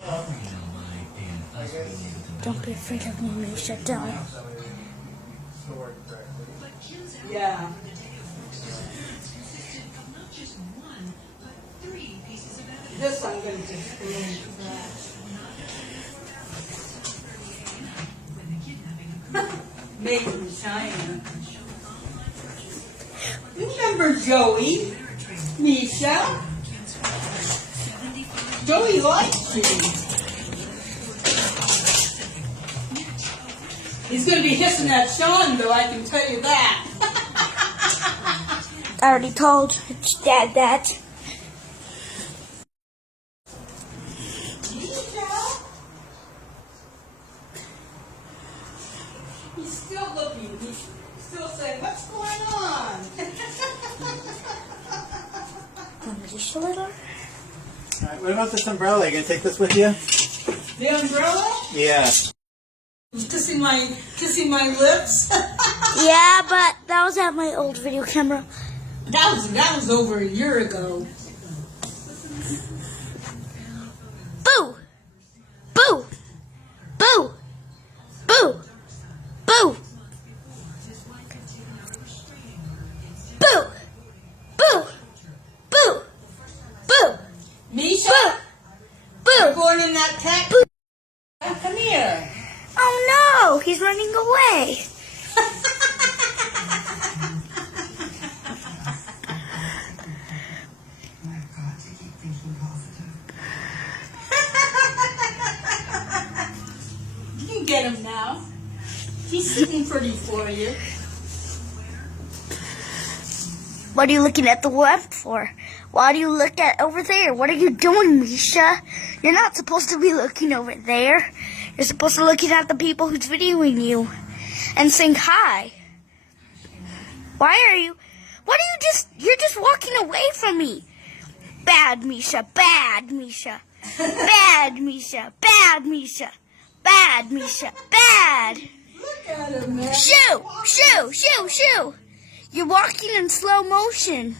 Don't be afraid of me, Meshaw. Don't. Yeah. This I'm going to just made in China. Remember Joey? Meshaw? Joey likes you. He's going to be hissing at Sean, though, I can tell you that. I already told Dad that. He's still looking. He's still saying, what's going on? Want me to show it? All right, what about this umbrella? You gonna take this with you? The umbrella? Yeah. Kissing my lips? Yeah, but that was at my old video camera. That was over a year ago. Boo! Boo! Boo! Boo! Boo! Boo! Boo! Boo! Boo! Meshaw? Boo! You're Boo! going in that taxi? Come here. Oh no! He's running away! You can get him now. He's sitting pretty for you. What are you looking at the web for? Why do you look at over there? What are you doing, Meshaw? You're not supposed to be looking over there. You're supposed to be looking at the people who's videoing you and saying hi. Why are you? What are you you're just walking away from me. Bad Meshaw, bad Meshaw. Bad Meshaw, bad Meshaw. Bad Meshaw, bad. Look at him, man. Shoo, shoo, shoo, shoo. You're walking in slow motion.